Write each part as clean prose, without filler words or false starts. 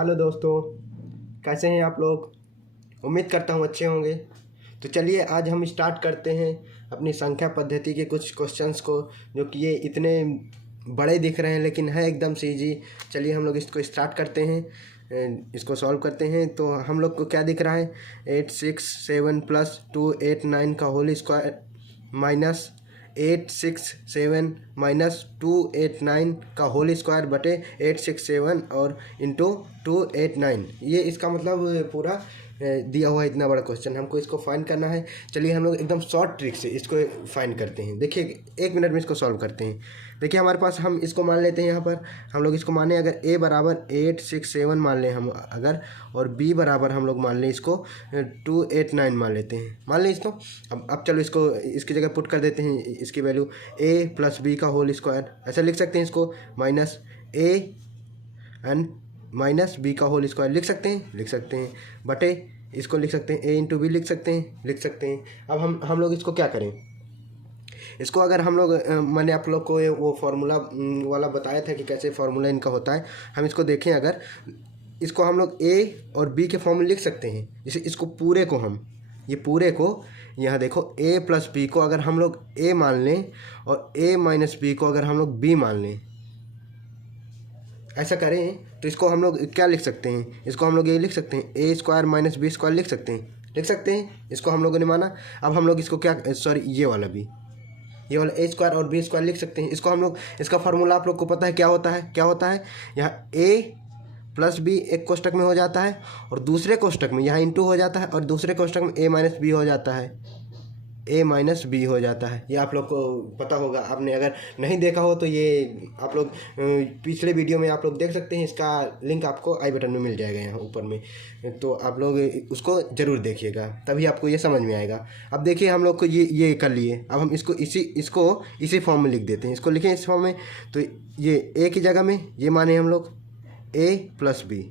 Hello दोस्तों, कैसे हैं आप लोग। उम्मीद करता हूँ अच्छे होंगे। तो चलिए आज हम स्टार्ट करते हैं अपनी संख्या पद्धति के कुछ क्वेश्चंस को, जो कि ये इतने बड़े दिख रहे हैं लेकिन है एकदम से ईजी। चलिए हम लोग इसको स्टार्ट करते हैं, इसको सॉल्व करते हैं। तो हम लोग को क्या दिख रहा है, 867 + 289 का होल स्क्वायर माइनस 867 - 289 का होल स्क्वायर बटे 867 और इंटू 289। ये इसका मतलब पूरा दिया हुआ है इतना बड़ा क्वेश्चन, हमको इसको फाइंड करना है। चलिए हम लोग एकदम शॉर्ट ट्रिक से इसको फाइंड करते हैं। देखिए 1 मिनट में इसको सॉल्व करते हैं। देखिए हमारे पास, हम इसको मान लेते हैं, यहाँ पर हम लोग इसको माने अगर a बराबर 867 मान लें हम अगर, और b बराबर हम लोग मान लें इसको 289 मान लेते हैं, मान लें इसको। अब चलो इसको इसकी जगह पुट कर देते हैं, इसकी वैल्यू a + b का होल स्क्वायर, ऐसा लिख सकते हैं इसको, minus a and minus B का होल स्क्वायर लिख सकते हैं, बटे इसको लिख सकते हैं a × b लिख सकते हैं। अब हम लोग इसको क्या करें, इसको अगर हम लोग मैंने आप लोग को वो फार्मूला वाला बताया था कि कैसे फार्मूला इनका होता है। हम इसको देखें, अगर इसको हम लोग a और b के फॉर्म में लिख सकते हैं। जैसे इसको पूरे को हम, ये पूरे को यहाँ देखो a + b को अगर हम लोग a मान लें और a - b को अगर हम लोग b मान लें, ऐसा करें तो इसको हम लोग क्या लिख सकते हैं, इसको हम लोग ये लिख सकते हैं a² - b² लिख सकते हैं। इसको हम लोगों ने माना। अब हम लोग इसको क्या, सॉरी ये वाला a² और b² लिख सकते हैं। इसको हम लोग, इसका फार्मूला आप लोग को पता है क्या होता है, यहाँ a + b एक कोष्टक में हो जाता है और दूसरे कोष्टक में यहाँ इंटू हो जाता है और दूसरे कोष्टक में a - b हो जाता है, a - b हो जाता है। ये आप लोग को पता होगा। आपने अगर नहीं देखा हो तो ये आप लोग पिछले वीडियो में आप लोग देख सकते हैं, इसका लिंक आपको आई बटन में मिल जाएगा यहाँ ऊपर में, तो आप लोग उसको ज़रूर देखिएगा, तभी आपको ये समझ में आएगा। अब देखिए हम लोग को ये कर लिए। अब हम इसको इसी फॉर्म में लिख देते हैं। इसको लिखें इस फॉर्म में, तो ये a की जगह में ये माने हम लोग a + b,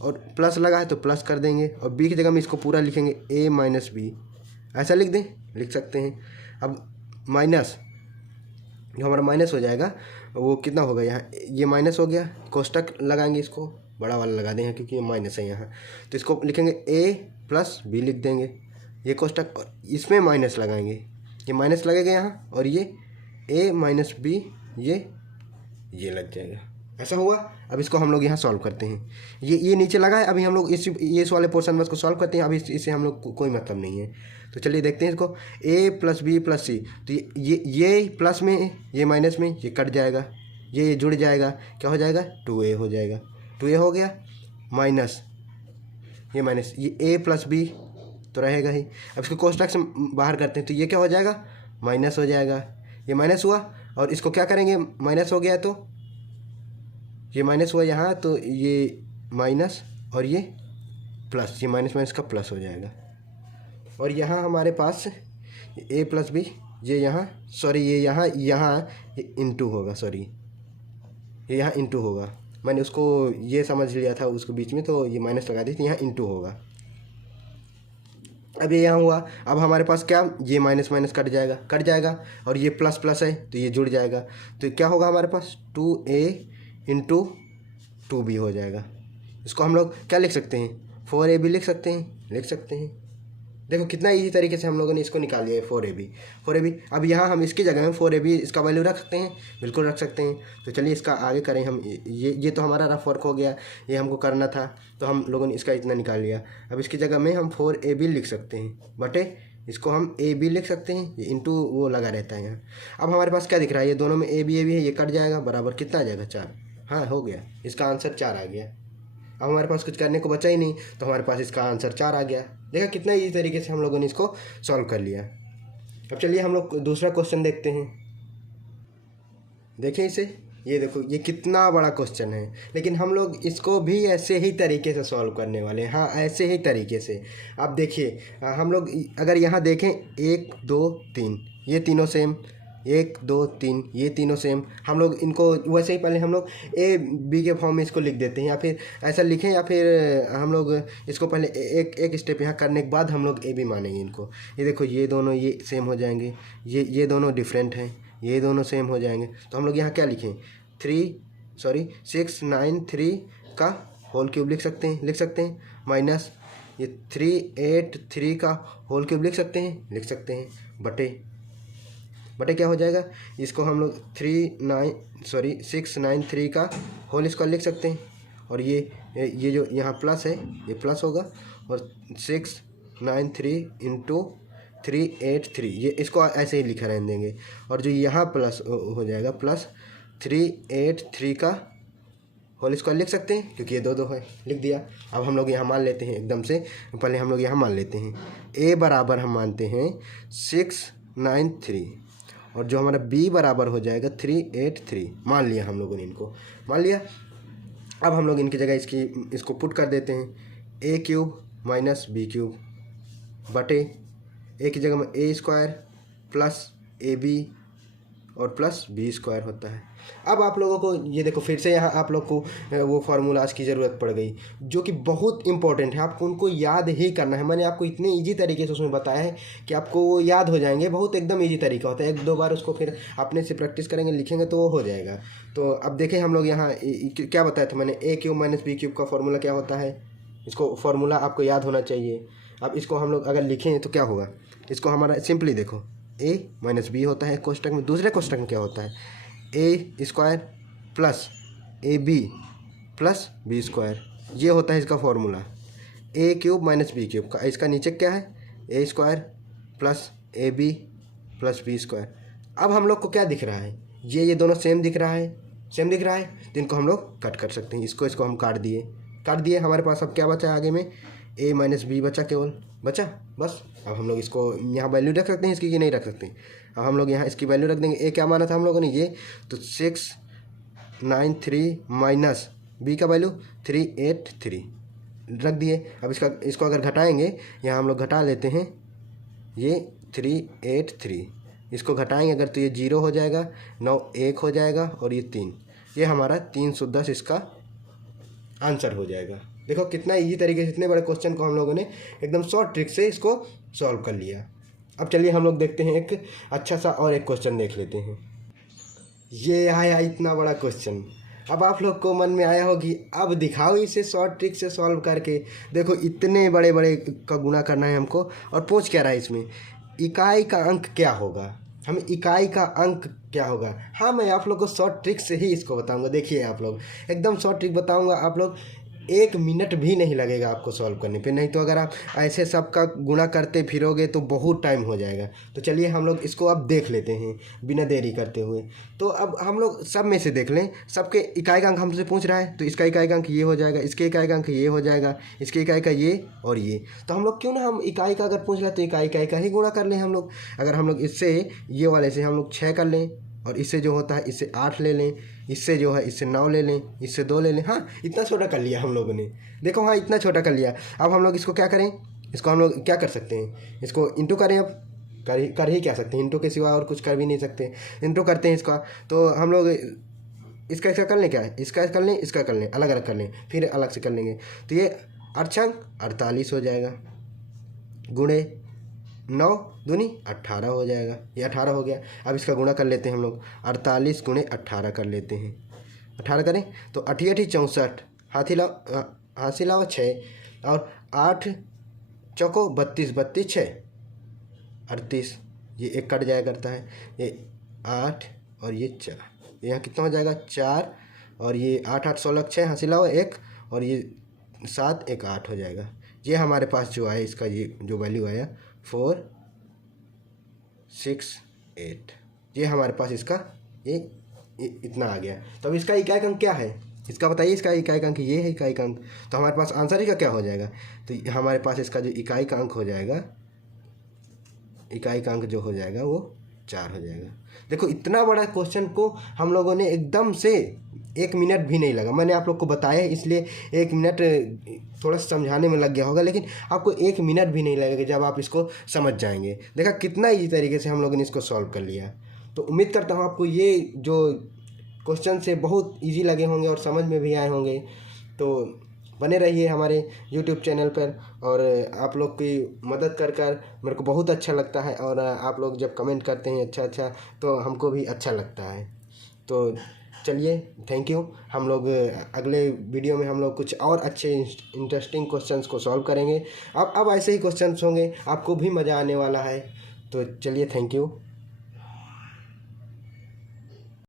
और प्लस लगा है तो प्लस कर देंगे, और b की जगह में इसको पूरा लिखेंगे a - b, ऐसा लिख सकते हैं। अब माइनस, जो हमारा माइनस हो जाएगा वो कितना होगा, यहाँ ये माइनस हो गया, कोष्टक लगाएंगे, इसको बड़ा वाला लगा देंगे क्योंकि ये माइनस है यहाँ, तो इसको लिखेंगे a + b लिख देंगे, ये कोष्टक, और इसमें माइनस लगाएंगे, ये माइनस लगेगा यहाँ, और ये a - b ये लग जाएगा। ऐसा हुआ। अब इसको हम लोग यहाँ सॉल्व करते हैं। ये नीचे लगा है, अभी हम लोग इस वाले पोर्शन में इसको सॉल्व करते हैं। अभी इससे हम लोग को कोई मतलब नहीं है, तो चलिए देखते हैं इसको। a + b + c, तो ये प्लस में, ये माइनस में, ये कट जाएगा, ये जुड़ जाएगा, क्या हो जाएगा, 2a हो जाएगा, 2a हो गया, माइनस ये माइनस, ये a + b तो रहेगा ही। अब इसको कोष्टक से बाहर करते हैं, तो ये क्या हो जाएगा, माइनस हो जाएगा, ये माइनस हुआ, और इसको क्या करेंगे, माइनस हो गया तो ये माइनस हुआ यहाँ, तो ये माइनस और ये प्लस, ये माइनस का प्लस हो जाएगा, और यहाँ हमारे पास a + b, ये यहाँ, सॉरी ये यहाँ ये इंटू होगा, सॉरी ये यहाँ इंटू होगा, मैंने उसको ये समझ लिया था उसको बीच में, तो ये माइनस लगा दी थी, यहाँ इंटू होगा। अब ये यहाँ हुआ। अब हमारे पास क्या, ये माइनस कट जाएगा, और ये प्लस है तो ये जुड़ जाएगा, तो क्या होगा हमारे पास, 2a × 2b हो जाएगा। इसको हम लोग क्या लिख सकते हैं, 4ab लिख सकते हैं। देखो कितना इजी तरीके से हम लोगों ने इसको निकाल लिया है, 4ab। अब यहाँ हम इसकी जगह में 4ab इसका वैल्यू रख सकते हैं, बिल्कुल रख सकते हैं। तो चलिए इसका आगे करें हम। ये तो हमारा रफ वर्क हो गया, ये हमको करना था, तो हम लोगों ने इसका इतना निकाल लिया। अब इसकी जगह में हम 4ab लिख सकते हैं, बटे इसको हम ab लिख सकते हैं, ये इंटू वो लगा रहता है यहाँ। अब हमारे पास क्या दिख रहा है, ये दोनों में ab है, ये कट जाएगा, बराबर कितना आ जाएगा, 4। हाँ हो गया, इसका आंसर 4 आ गया। अब हमारे पास कुछ करने को बचा ही नहीं, तो हमारे पास इसका आंसर 4 आ गया। देखा कितना इजी तरीके से हम लोगों ने इसको सॉल्व कर लिया। अब चलिए हम लोग दूसरा क्वेश्चन देखते हैं। देखें इसे, ये देखो ये कितना बड़ा क्वेश्चन है, लेकिन हम लोग इसको भी ऐसे ही तरीके से सॉल्व करने वाले हैं। हाँ ऐसे ही तरीके से। अब देखिए हम लोग अगर यहाँ देखें, 1 2 3 ये तीनों सेम, 1 2 3 ये तीनों सेम, हम लोग इनको वैसे ही पहले हम लोग a b के फॉर्म में इसको लिख देते हैं, या फिर ऐसा लिखें, या फिर हम लोग इसको पहले एक स्टेप यहाँ करने के बाद हम लोग a b मानेंगे इनको। ये देखो ये दोनों ये सेम हो जाएंगे, ये दोनों डिफरेंट हैं, ये दोनों सेम हो जाएंगे। तो हम लोग यहाँ क्या लिखें, 6 9 3 का होल क्यूब लिख सकते हैं माइनस ये 383 का होल क्यूब लिख सकते हैं बटे क्या हो जाएगा, इसको हम लोग 693 का होल स्क्वायर लिख सकते हैं, और ये जो यहाँ प्लस है ये प्लस होगा, और 693 इंटू 383 ये इसको ऐसे ही लिखा रहने देंगे, और जो यहाँ प्लस हो जाएगा प्लस 383 का होल स्क्वायर लिख सकते हैं, क्योंकि ये दो है, लिख दिया। अब हम लोग यहाँ मान लेते हैं एकदम से, पहले हम लोग यहाँ मान लेते हैं a बराबर हम मानते हैं 693, और जो हमारा b बराबर हो जाएगा 383, मान लिया हम लोगों ने, इनको मान लिया। अब हम लोग इनकी जगह इसको पुट कर देते हैं, a cube minus b cube बटे a की जगह में a स्क्वायर प्लस ab और प्लस b स्क्वायर होता है। अब आप लोगों को ये देखो, फिर से यहाँ आप लोग को वो फार्मूलाज की ज़रूरत पड़ गई जो कि बहुत इंपॉर्टेंट है, आपको उनको याद ही करना है। मैंने आपको इतने इजी तरीके से उसमें बताया है कि आपको वो याद हो जाएंगे, बहुत एकदम इजी तरीका होता है। 1-2 बार उसको फिर अपने से प्रैक्टिस करेंगे, लिखेंगे तो वो हो जाएगा। तो अब देखें हम लोग यहाँ क्या बताया था मैंने, a cube minus b cube का फॉर्मूला क्या होता है, इसको फॉर्मूला आपको याद होना चाहिए। अब इसको हम लोग अगर लिखें तो क्या होगा, इसको हमारा सिंपली देखो a माइनस b होता है कोष्टक में, दूसरे कोष्टक में क्या होता है a square plus ab plus b square, ये होता है इसका formula. a cube minus b cube का, इसका नीचे क्या है a square plus ab plus b square. अब हम लोग को क्या दिख रहा है, ये दोनों सेम दिख रहा है, तो इनको हम लोग कट कर सकते हैं। इसको हम काट दिए, हमारे पास अब क्या बचा आगे में, a माइनस b बचा, केवल बचा बस। अब हम लोग इसको यहाँ वैल्यू रख सकते हैं इसकी, कि नहीं रख सकते। अब हम लोग यहाँ इसकी वैल्यू रख देंगे, a क्या माना था हम लोगों ने ये, तो 693 माइनस b का वैल्यू 383 रख दिए। अब इसको अगर घटाएंगे, यहाँ हम लोग घटा लेते हैं, ये 383 इसको घटाएंगे अगर तो ये 0 हो जाएगा, 9 1 हो जाएगा, और ये 3, ये हमारा 310 इसका आंसर हो जाएगा। देखो कितना इजी तरीके से इतने बड़े क्वेश्चन को हम लोगों ने एकदम शॉर्ट ट्रिक से इसको सॉल्व कर लिया। अब चलिए हम लोग देखते हैं एक अच्छा सा और एक क्वेश्चन देख लेते हैं। ये आया इतना बड़ा क्वेश्चन, अब आप लोग को मन में आया होगी अब दिखाओ इसे शॉर्ट ट्रिक से सॉल्व करके। देखो इतने बड़े बड़े का गुना करना है हमको, और पूछ क्या रहा है इसमें, इकाई का अंक क्या होगा, हमें इकाई का अंक क्या होगा। हाँ, मैं आप लोग को शॉर्ट ट्रिक से ही इसको बताऊंगा। देखिए आप लोग एकदम शॉर्ट ट्रिक बताऊंगा, आप लोग 1 मिनट भी नहीं लगेगा आपको सॉल्व करने पे, नहीं तो अगर आप ऐसे सबका गुणा करते फिरोगे तो बहुत टाइम हो जाएगा। तो चलिए हम लोग इसको अब देख लेते हैं बिना देरी करते हुए। तो अब हम लोग सब में से देख लें, सबके इकाई का अंक हमसे पूछ रहा है, तो इसका इकाई का अंक ये हो जाएगा, इसके इकाई का अंक ये हो जाएगा, इसके इकाई का ये और ये। तो हम लोग क्यों ना हम इकाई का अगर पूछ रहे तो इकाई का ही गुणा कर लें हम लोग। अगर हम लोग इससे ये वाले से हम लोग 6 कर लें, और इससे जो होता है इससे 8 ले लें, इससे जो है इससे 9 ले लें, इससे 2 ले लें। हाँ, इतना छोटा कर लिया हम लोगों ने, देखो हाँ इतना छोटा कर लिया। अब हम लोग इसको क्या करें, इसको हम लोग क्या कर सकते हैं, इसको इंटू करें। अब कर ही क्या सकते हैं, इंटू के सिवा और कुछ कर भी नहीं सकते। इंटू करते हैं इसका, तो हम लोग इसका कर लें, क्या है इसका कर लें, इसका कर लें, अलग अलग कर लें, फिर अलग से कर लेंगे। तो ये 48 हो जाएगा, गुणे 9 दूनी 18 हो जाएगा, ये 18 हो गया। अब इसका गुणा कर लेते हैं हम लोग, 48 गुणे 18 कर लेते हैं। 18 करें तो 8 8 64, हाथी लाओ 6, और 8 चौको 32 32 6 38, ये 1 कट जाया करता है, ये 8 और ये 4, यहाँ कितना हो जाएगा 4, और ये 8 8 16 6, हाथी लाओ 1, और ये 7 1 8 हो जाएगा। ये हमारे पास जो आया इसका ये जो वैल्यू आया 468, ये हमारे पास इसका ये इतना आ गया। तो अब इसका इकाई अंक क्या है, इसका बताइए, इसका इकाई अंक ये है इकाई अंक। तो हमारे पास आंसर ही का क्या हो जाएगा, तो हमारे पास इसका जो इकाई का अंक हो जाएगा, इकाई का अंक जो हो जाएगा वो 4 हो जाएगा। देखो इतना बड़ा क्वेश्चन को हम लोगों ने एकदम से 1 मिनट भी नहीं लगा। मैंने आप लोग को बताया इसलिए 1 मिनट थोड़ा समझाने में लग गया होगा, लेकिन आपको 1 मिनट भी नहीं लगेगा जब आप इसको समझ जाएंगे। देखा कितना ईजी तरीके से हम लोगों ने इसको सॉल्व कर लिया। तो उम्मीद करता हूँ आपको ये जो क्वेश्चन से बहुत ईजी लगे होंगे और समझ में भी आए होंगे। तो बने रहिए हमारे YouTube चैनल पर, और आप लोग की मदद कर मेरे को बहुत अच्छा लगता है, और आप लोग जब कमेंट करते हैं अच्छा तो हमको भी अच्छा लगता है। तो चलिए थैंक यू। हम लोग अगले वीडियो में हम लोग कुछ और अच्छे इंटरेस्टिंग क्वेश्चंस को सॉल्व करेंगे। अब ऐसे ही क्वेश्चंस होंगे, आपको भी मज़ा आने वाला है। तो चलिए थैंक यू।